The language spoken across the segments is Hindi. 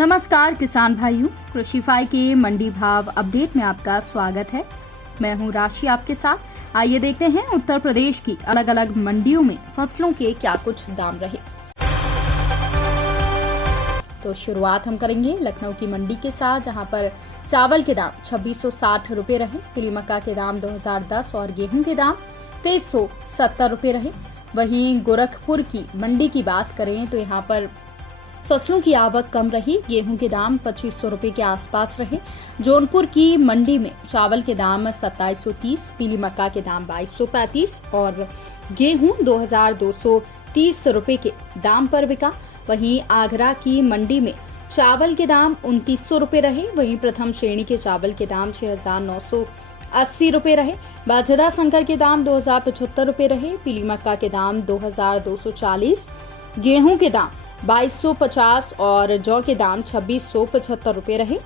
नमस्कार किसान भाइयों, कृषिफाई के मंडी भाव अपडेट में आपका स्वागत है। मैं हूं राशि आपके साथ। आइए देखते हैं उत्तर प्रदेश की अलग अलग मंडियों में फसलों के क्या कुछ दाम रहे। तो शुरुआत हम करेंगे लखनऊ की मंडी के साथ, जहां पर चावल के दाम 2660 रुपए रहे, पीली मक्का के दाम 2010 और गेहूं के दाम 2370 रुपए रहे। वहीं गोरखपुर की मंडी की बात करें तो यहाँ पर फसलों की आवक कम रही, गेहूं के दाम 2500 रुपए के आसपास रहे। जौनपुर की मंडी में चावल के दाम 2730, पीली मक्का के दाम 2235 और गेहूं 2230 रुपए के दाम पर बिका। वहीं आगरा की मंडी में चावल के दाम 2900 रुपए रहे। वहीं प्रथम श्रेणी के चावल के दाम 6980 रुपए रहे। बाजरा संकर के दाम 2075 रुपए रहे, पीली मक्का के दाम 2240, गेहूं के दाम 2250 और जौ के दाम 2675 रुपए रहे।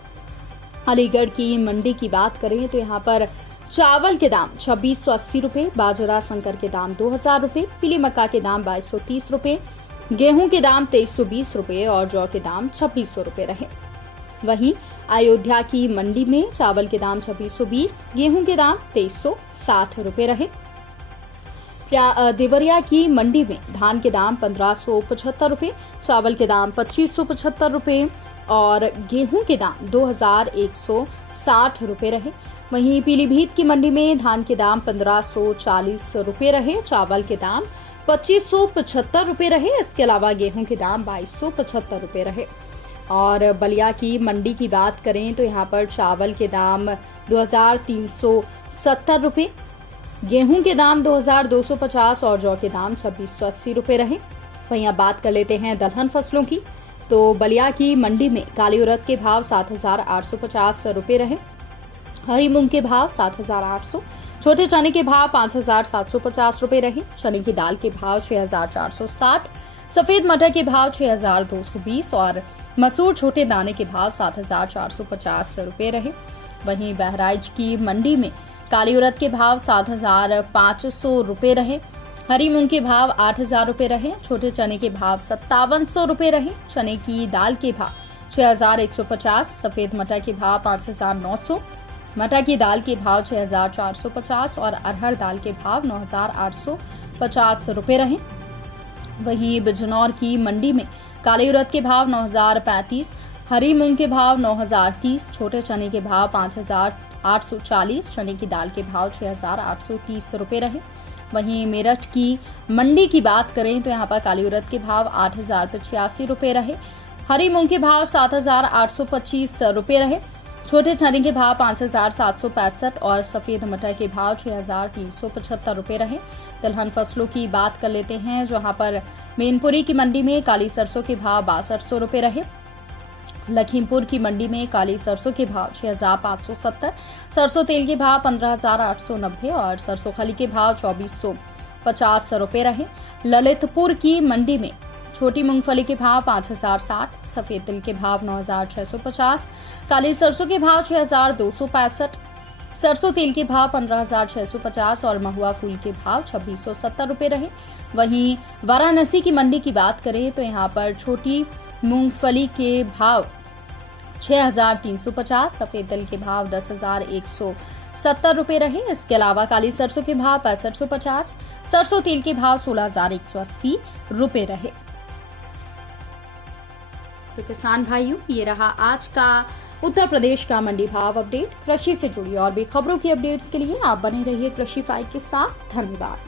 अलीगढ़ की मंडी की बात करें तो यहाँ पर चावल के दाम 2680 रुपए, बाजरा संकर के दाम 2000 रुपए, पीली मक्का के दाम 2230 रुपए, गेहूं के दाम 2320 रुपए और जौ के दाम 2600 रुपए रहे। वहीं अयोध्या की मंडी में चावल के दाम 2620, गेहूं के दाम 2360 रुपए रहे। देवरिया की मंडी में धान के दाम 1575 रुपए, चावल के दाम 2575 रुपए और गेहूं के दाम 2160 रुपए रहे। वहीं पीलीभीत की मंडी में धान के दाम 1540 रुपए रहे, चावल के दाम 2575 रुपए रहे। इसके अलावा गेहूं के दाम 2275 रुपए रहे। और बलिया की मंडी की बात करें तो यहाँ पर चावल के दाम 2370 रुपए, गेहूं के दाम 2250 और जौ के दाम 2680 रुपए रहे। वहीं अब बात कर लेते हैं दलहन फसलों की। तो बलिया की मंडी में काली उड़द के भाव 7850 रुपए रहे, हरी मूंग के भाव 7800, छोटे चने के भाव 5750 रुपए रहे, चने की दाल के भाव 6460, सफेद मटर के भाव 6220 और मसूर छोटे दाने के भाव 7450 रुपए रहे। वहीं बहराइच की मंडी में काली उड़द के भाव 7500 रुपए रहे, हरी मूंग के भाव 8000 रुपए रहे, छोटे चने के भाव 5700 रुपए रहे, चने की दाल के भाव 6150, सफेद मटर के भाव 5900, मटर की दाल के भाव 6450 और अरहर दाल के भाव 9850 रुपए रहे। वहीं बिजनौर की मंडी में काली उड़द के भाव 9035, हरी मूंग के भाव 9030, छोटे चने के भाव 5840, चने की दाल के भाव 6830 रुपए रहे। वहीं मेरठ की मंडी की बात करें तो यहाँ पर काली उड़द के भाव 8086 रुपए रहे, हरी मूंग के भाव 7825 रुपए रहे, छोटे चने के भाव 5765 और सफेद मटर के भाव 6375 रुपए रहे। दलहन फसलों की बात कर लेते हैं, जहां पर मैनपुरी की मंडी में काली सरसों के भाव 6200 रुपए रहे, लखीमपुर की मंडी में काली सरसों के भाव 6570, सरसों तेल के भाव 15890 और सरसों खली के भाव 2450 रुपए रहे। ललितपुर की मंडी में छोटी मूंगफली के भाव 5060, सफेद तिल के भाव 9650, काली सरसों के भाव 6265, सरसों तेल के भाव 15650 और महुआ फूल के भाव 2670 रुपए रहे। वहीं वाराणसी की मंडी की बात करें तो यहाँ पर छोटी मूंगफली के भाव 6350, सफेद तिल के भाव 10170 रुपए रहे। इसके अलावा काली सरसों के भाव 6550, सरसों तेल के भाव 16180 रुपए रहे। तो किसान भाइयों, ये रहा आज का उत्तर प्रदेश का मंडी भाव अपडेट। कृषि से जुड़ी और भी खबरों की अपडेट्स के लिए आप बने रहिए कृषिफाई के साथ। धन्यवाद।